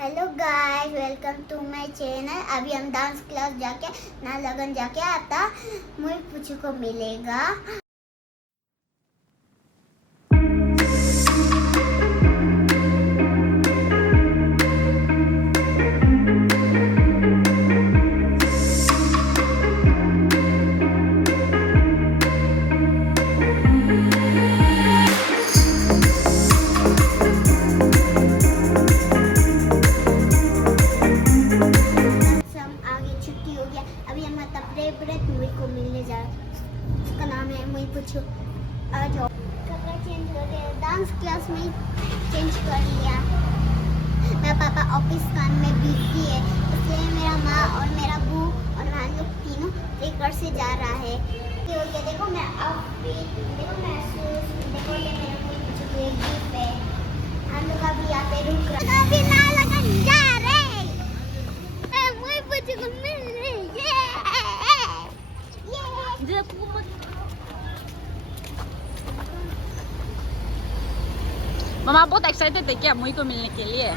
Hello guys, welcome to my channel. अभी हम dance class जाके ना लगन जाके आता मुझे पूछू को मिलेगा। अभी हम ब्रेक मुझे को मिलने जा रहा। उसका नाम है मुझे पूछो। आ जाओ। कपड़ा चेंज कर लिया, डांस क्लास में चेंज कर लिया। मेरा पापा ऑफिस काम में बिजी है, इसलिए मेरा माँ और मेरा बू और हम लोग तीनों घर से जा रहा है। तो ये देखो मैं आउटफिट, देखो मैं शूज, देखो ये मेरा मुझे पूछो ये गिफ्ट है। हम लोग अभी यहाँ पे रुक रहे हैं। अभी ना लगन जा रहे मुझे पूछो को मिलने। मामा बहुत एक्साइटेड है क्या मुई को मिलने के लिए?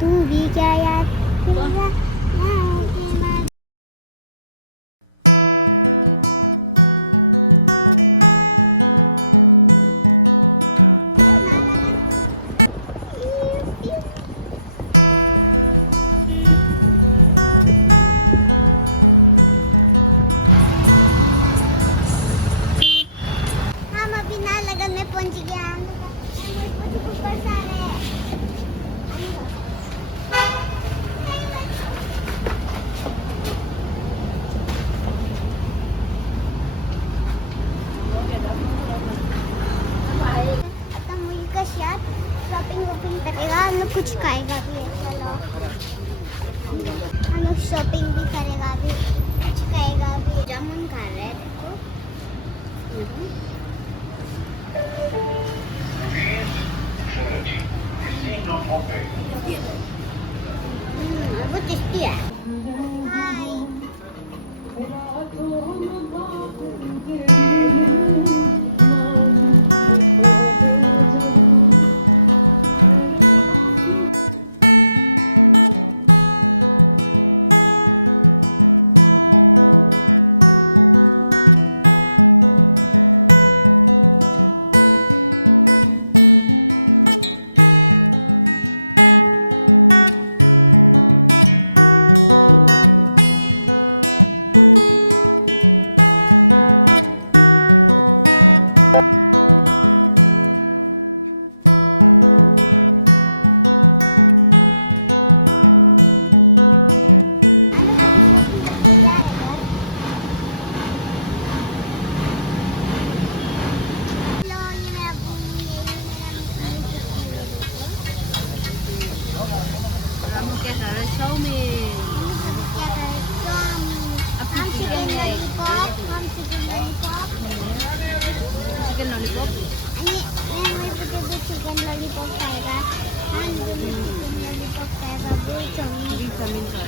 तू भी क्या याद हम अभी ना लगन में पहुंच गया। शॉपिंग करेगा, हम लोग कुछ खाएगा भी है। चलो हम लोग शॉपिंग भी करेगा भी, कुछ खाएगा भी। जामुन खा रहे हैं देखो। वो टेस्टी है। हाय चिकन लॉलीपॉप चिकन लॉलीपॉप खाएगा। चिकन लॉलीपॉप खाएगा। चाउमीन का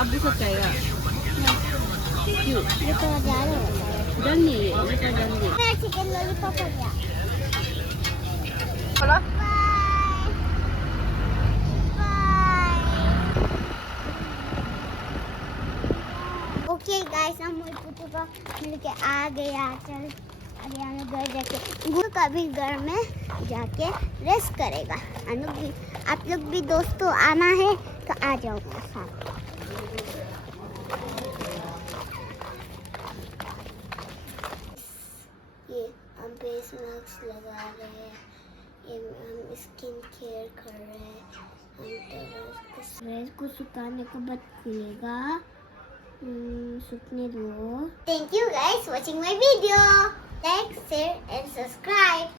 अब भी सब खाएगा। क्यों ये तो जा रहा है डन नहीं है, ये तो डन नहीं। मैं चिकन लॉलीपॉप हो गया। चलो ओके गाइस, हम पुटू को मिलके आ गया। चल अभी हम लोग घर जाके गुरु का भी घर में जाके रेस्ट करेगा। हम लोग भी, आप लोग भी दोस्तों आना है तो आ जाओ मेरे साथ। ये हम फेस मास्क लगा रहे हैं। ये हम स्किन केयर कर रहे हैं। हम इसको सुखाने के बाद खुलेगा। सूखने दो। Thank you guys watching my video. Like, share and subscribe.